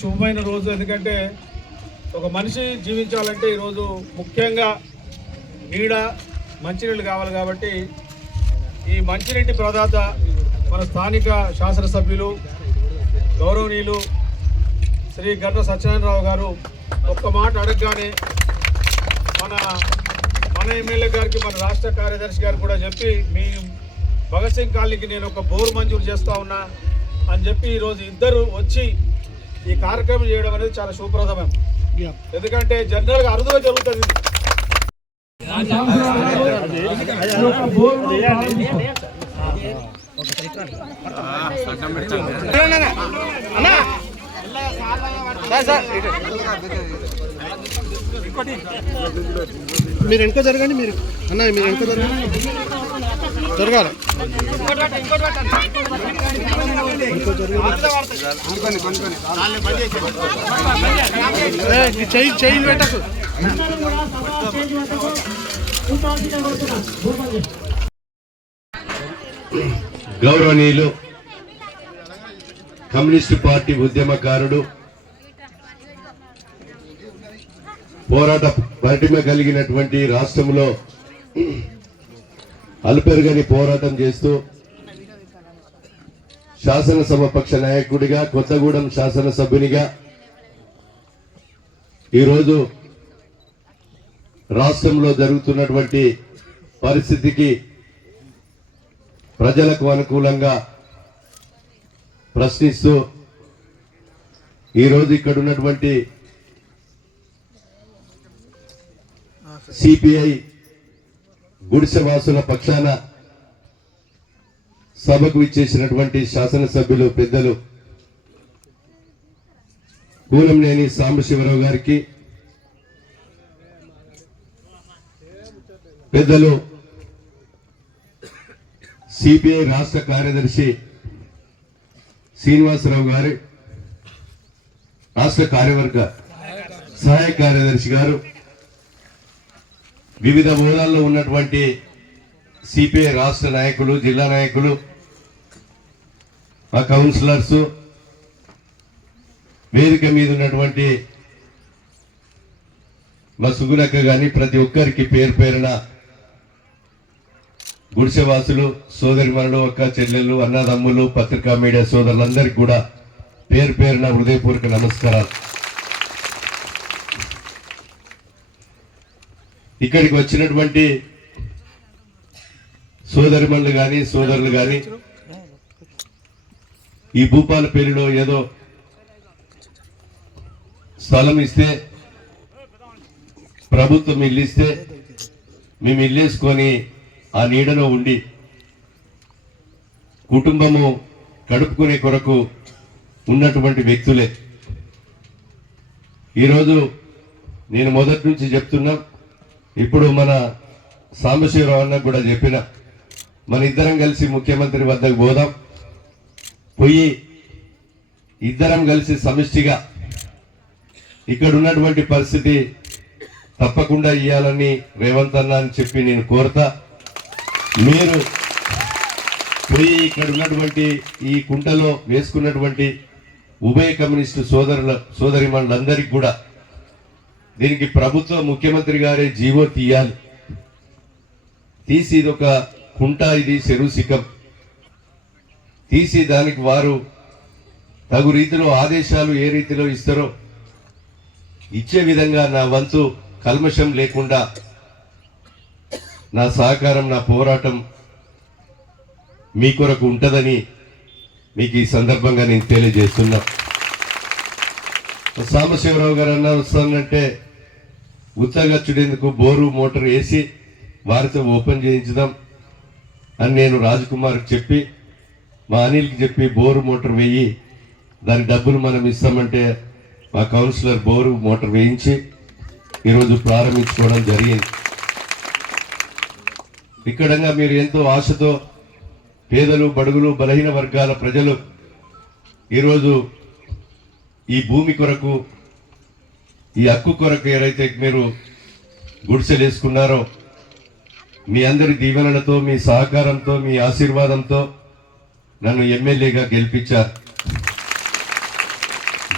శుభమైన రోజు. ఎందుకంటే ఒక మనిషి జీవించాలంటే ఈరోజు ముఖ్యంగా నీడ మంచినీళ్ళు కావాలి కాబట్టి ఈ మంచినీటి ప్రదాత మన స్థానిక శాసనసభ్యులు గౌరవనీయులు శ్రీ గంట సత్యనారాయణరావు గారు ఒక్క మాట అడగగానే మన మన ఎమ్మెల్యే గారికి మన రాష్ట్ర కార్యదర్శి గారు కూడా చెప్పి మీ భగత్ సింగ్ కాలనీకి నేను ఒక బోర్ మంజూరు చేస్తా ఉన్నా అని చెప్పి ఈరోజు ఇద్దరు వచ్చి ఈ కార్యక్రమం చేయడం అనేది చాలా శుభప్రదమం ఎందుకంటే జనరల్గా అరుదుగా జరుగుతుంది. మీరు వెనుక జరగండి మీరు అన్న మీరు వెనుక జరగండి. జరగాలి. చెయ్యి చెయ్యి పెట్టకు గౌరవనీయులు కమ్యూనిస్టు పార్టీ ఉద్యమకారుడు పోరాట పరిటిమ కలిగినటువంటి రాష్ట్రంలో అలుపెరుగని పోరాటం చేస్తూ శాసనసభ పక్ష నాయకుడిగా కొత్తగూడెం శాసనసభ్యునిగా ఈరోజు రాష్ట్రంలో జరుగుతున్నటువంటి పరిస్థితికి ప్రజలకు అనుకూలంగా ప్రశ్నిస్తూ ఈరోజు ఇక్కడ ఉన్నటువంటి సిపిఐ గుడిసెవాసుల పక్షాన సభకు ఇచ్చేసినటువంటి శాసనసభ్యులు పెద్దలు కూలంనేని సాంబశివరావు గారికి పెద్దలు సిపిఐ రాష్ట్ర కార్యదర్శి శ్రీనివాసరావు గారి రాష్ట్ర కార్యవర్గ సహాయ కార్యదర్శి గారు వివిధ హోదాల్లో ఉన్నటువంటి సిపిఐ రాష్ట్ర నాయకులు జిల్లా నాయకులు మా కౌన్సిలర్స్ వేదిక మీద ఉన్నటువంటి మా సుగునక్క కానీ ప్రతి ఒక్కరికి పేరు పేరున గుడిసెవాసులు సోదరిమణులు అక్క చెల్లెళ్ళు అన్నదమ్ములు పత్రికా మీడియా సోదరులందరికీ కూడా పేరు పేరున హృదయపూర్వక నమస్కారాలు. ఇక్కడికి వచ్చినటువంటి సోదరిమణులు కానీ సోదరులు కానీ ఈ భూపాలపల్లిలో ఏదో స్థలం ఇస్తే ప్రభుత్వం ఇల్లు ఇస్తే మేము ఇల్లేసుకొని ఆ నీడలో ఉండి కుటుంబము గడుపుకునే కొరకు ఉన్నటువంటి వ్యక్తులే. ఈరోజు నేను మొదటి నుంచి చెప్తున్నా ఇప్పుడు మన సాంబశివరావు అన్న కూడా చెప్పిన మన ఇద్దరం కలిసి ముఖ్యమంత్రి వద్దకు పోదాం. పోయి ఇద్దరం కలిసి సమిష్టిగా ఇక్కడ ఉన్నటువంటి పరిస్థితి తప్పకుండా ఇవ్వాలని రేవంత్ అన్న అని చెప్పి నేను కోరుతా. మీరు పోయి ఇక్కడ ఉన్నటువంటి ఈ కుంటలో వేసుకున్నటువంటి ఉభయ కమ్యూనిస్టు సోదరుల సోదరిమణులందరికీ కూడా దీనికి ప్రభుత్వ ముఖ్యమంత్రి గారే జీవో తీయాలి. తీసి ఇది ఒక కుంట ఇది చెరువు శిఖం. తీసి దానికి వారు తగు రీతిలో ఆదేశాలు ఏ రీతిలో ఇస్తారో ఇచ్చే విధంగా నా వంతు కల్మషం లేకుండా నా సహకారం నా పోరాటం మీ కొరకు ఉంటుందని మీకు ఈ సందర్భంగా నేను తెలియజేస్తున్నా. సాంబశివరావు గారు అన్నారు వస్తానంటే ఉత్తగచ్చుడేందుకు బోరు మోటార్ వేసి వారితో ఓపెన్ చేయించుదాం అని నేను రాజ్కుమార్ చెప్పి మా అనిల్కి చెప్పి బోరు మోటార్ వేయి దాని డబ్బులు మనం ఇస్తామంటే మా కౌన్సిలర్ బోరు మోటార్ వేయించి ఈరోజు ప్రారంభించుకోవడం జరిగింది. ఇక్కడంగా మీరు ఎంతో ఆశతో పేదలు బడుగులు బలహీన వర్గాల ప్రజలు ఈరోజు ఈ భూమి కొరకు ఈ హక్కు కొరకు ఏదైతే మీరు గుడిసెలు వేసుకున్నారో మీ అందరి దీవెనలతో మీ సహకారంతో మీ ఆశీర్వాదంతో నన్ను ఎమ్మెల్యేగా గెలిపించారు.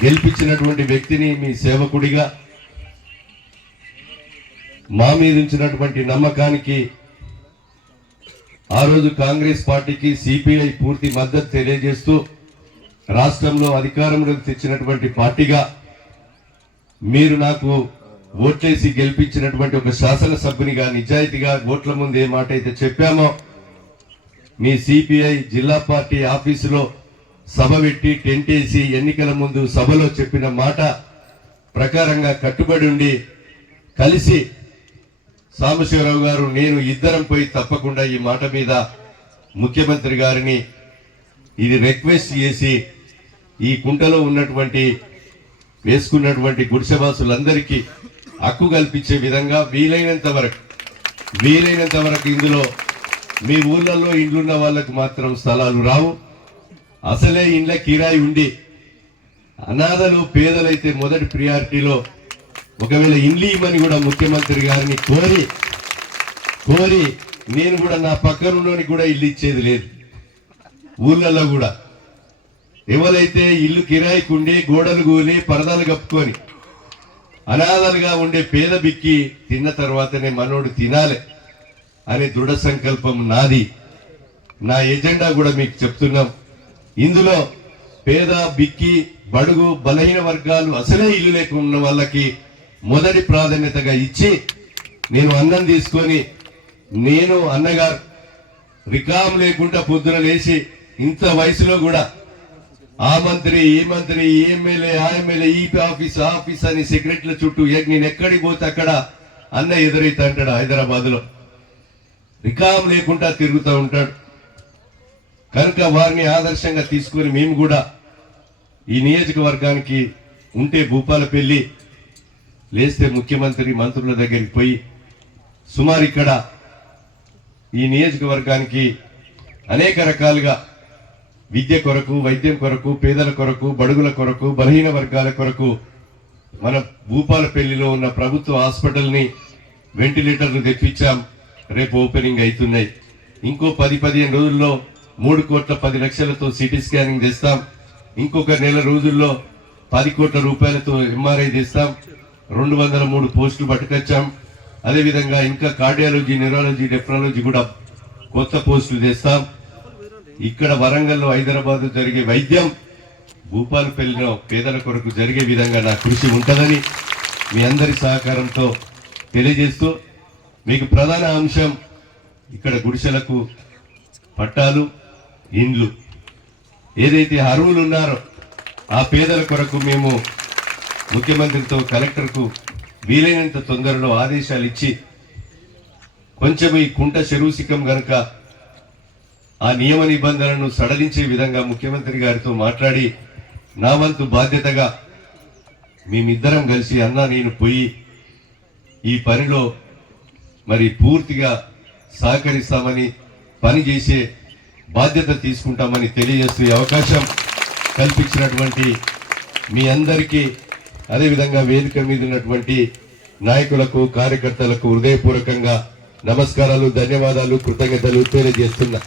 గెలిపించినటువంటి వ్యక్తిని మీ సేవకుడిగా మా మీద ఉంచినటువంటి నమ్మకానికి ఆ రోజు కాంగ్రెస్ పార్టీకి సిపిఐ పూర్తి మద్దతు తెలియజేస్తూ రాష్ట్రంలో అధికారంలోకి తెచ్చినటువంటి పార్టీగా మీరు నాకు ఓట్లేసి గెలిపించినటువంటి ఒక శాసనసభ్యునిగా నిజాయితీగా ఓట్ల ముందు ఏ మాట అయితే చెప్పామో మీ సిపిఐ జిల్లా పార్టీ ఆఫీసులో సభ పెట్టి టెంట్ వేసి ఎన్నికల ముందు సభలో చెప్పిన మాట ప్రకారంగా కట్టుబడి ఉండి కలిసి సాంబశివరావు గారు నేను ఇద్దరం పోయి తప్పకుండా ఈ మాట మీద ముఖ్యమంత్రి గారిని ఇది రిక్వెస్ట్ చేసి ఈ కుంటలో ఉన్నటువంటి వేసుకున్నటువంటి గుడిసెవాసులందరికీ హక్కు కల్పించే విధంగా వీలైనంత వరకు వీలైనంత వరకు ఇందులో మీ ఊర్లలో ఇండ్లున్న వాళ్ళకు మాత్రం స్థలాలు రావు. అసలే ఇండ్ల కిరాయి ఉండి అనాథలు పేదలైతే మొదటి ప్రియారిటీలో ఒకవేళ ఇండ్లు ఇవ్వని కూడా ముఖ్యమంత్రి గారిని కోరి కోరి నేను కూడా నా పక్కనున్నోని కూడా ఇల్లు ఇచ్చేది లేదు. ఊళ్ళల్లో కూడా. ఎవరైతే ఇల్లు కిరాయికి ఉండి గోడలు కూలి పరదాలు కప్పుకొని అనాథలుగా ఉండే పేద బిక్కి తిన్న తర్వాతనే మనోడు తినాలి అనే దృఢ సంకల్పం నాది. నా ఎజెండా కూడా మీకు చెప్తున్నాం. ఇందులో పేద బిక్కి బడుగు బలహీన వర్గాలు అసలే ఇల్లు లేకుండా ఉన్న వాళ్ళకి మొదటి ప్రాధాన్యతగా ఇచ్చి నేను అన్నం తీసుకొని నేను అన్నగారు రికాం లేకుండా పొద్దున లేచి ఇంత వయసులో కూడా ఆ మంత్రి ఈ మంత్రి ఈ ఎమ్మెల్యే ఆ ఎమ్మెల్యే ఈ ఆఫీస్ ఆఫీస్ అని సిగరెట్ల చుట్టూ నేను ఎక్కడికి పోతే అక్కడ అన్న ఎదురైతే అంటాడు హైదరాబాద్లో రికాం లేకుండా తిరుగుతూ ఉంటాడు. కనుక వారిని ఆదర్శంగా తీసుకొని మేము కూడా ఈ నియోజకవర్గానికి ఉంటే భూపాలపల్లి లేస్తే ముఖ్యమంత్రి మంత్రుల దగ్గరికి పోయి సుమారు ఇక్కడ ఈ నియోజకవర్గానికి అనేక రకాలుగా విద్య కొరకు వైద్యం కొరకు పేదల కొరకు బడుగుల కొరకు బలహీన వర్గాల కొరకు మన భూపాలపల్లిలో ఉన్న ప్రభుత్వ హాస్పిటల్ని వెంటిలేటర్లు తెప్పించాం. రేపు ఓపెనింగ్ అవుతున్నాయి. ఇంకో పది పదిహేను రోజుల్లో మూడు కోట్ల పది లక్షలతో సిటీ స్కానింగ్ తెస్తాం. ఇంకొక నెల రోజుల్లో పది కోట్ల రూపాయలతో ఎంఆర్ఐ తెస్తాం. రెండు వందల మూడు పోస్టులు పట్టుకొచ్చాం. అదేవిధంగా ఇంకా కార్డియాలజీ న్యూరాలజీ డెఫ్రాలజీ కూడా కొత్త పోస్టులు తెస్తాం. ఇక్కడ వరంగల్లో హైదరాబాద్ జరిగే వైద్యం భూపాలపల్లిలో పేదల కొరకు జరిగే విధంగా నా కృషి ఉంటుందని మీ అందరి సహకారంతో తెలియజేస్తూ మీకు ప్రధాన అంశం ఇక్కడ గుడిసెలకు పట్టాలు ఇండ్లు. ఏదైతే అరువులు ఉన్నారో ఆ పేదల కొరకు మేము ముఖ్యమంత్రితో కలెక్టర్కు వీలైనంత తొందరలో ఆదేశాలు ఇచ్చి కొంచెం ఈ కుంట చెరువుసికం గనక ఆ నియమ నిబంధనలను సడలించే విధంగా ముఖ్యమంత్రి గారితో మాట్లాడి నా వంతు బాధ్యతగా మేమిద్దరం కలిసి అన్నా నేను పోయి ఈ పనిలో మరి పూర్తిగా సహకరిస్తామని పని చేసే బాధ్యత తీసుకుంటామని తెలియజేస్తూ అవకాశం కల్పించినటువంటి మీ అందరికీ అదేవిధంగా వేదిక మీద ఉన్నటువంటి నాయకులకు కార్యకర్తలకు హృదయపూర్వకంగా నమస్కారాలు ధన్యవాదాలు కృతజ్ఞతలు తెలియజేస్తున్నా.